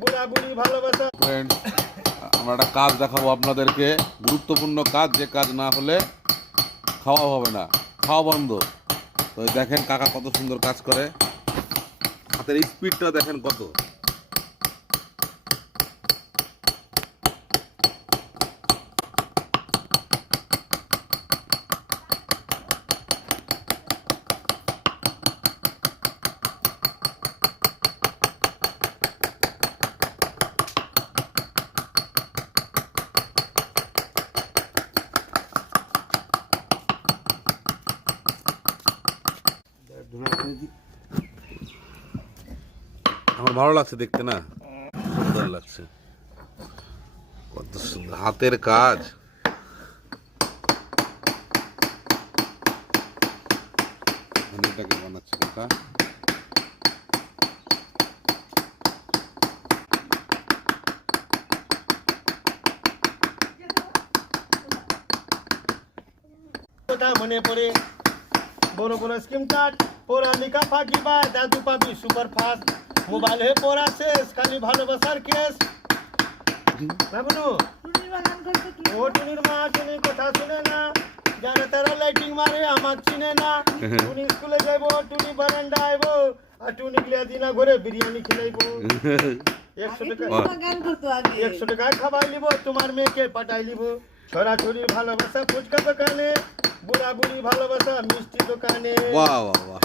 বুড়া বুড়ি ভালোবাসা। ফ্রেন্ডস, আমরা একটা কাজ দেখাবো আপনাদেরকে, গুরুত্বপূর্ণ কাজ, যে কাজ না হলে খাওয়া হবে না, খাওয়া বন্ধ। তো দেখেন কাকা কত সুন্দর কাজ করে, হাতের স্পিডটা দেখেন কত। আমার ভালো লাগছে দেখতে, না সুন্দর লাগছে, কত সুন্দর হাতের কাজ। এটাকে বানাচ্ছে কাকা। কথা মনে পড়ে বড় বড় স্ক্রিন টাচ, পৌরাণিকা ফাঁকি বা দাদু পাবি সুপার ফাস্ট। মোবাইল হয়ে পড়া শেষ, খালি ভালোবাসার কেস। বাবনু ও টুনির মা, টুনি কথা শুনে না, যারা তারা লাইটিং মারে আমার চিনে না। টুনি স্কুলে যাইবো, টুনি বারান্দা আইব, আর টুনি গিয়া দিনা ঘরে বিরিয়ানি খেলাইবো। 100 টাকা খাবার লিব, তোমার মেয়েকে পাঠাই লিব। ছড়াছড়ি ভালোবাসা ফুচকা দোকানে, বুড়া বুড়ি ভালোবাসা মিষ্টি দোকানে। বাহ বাহ বাহ।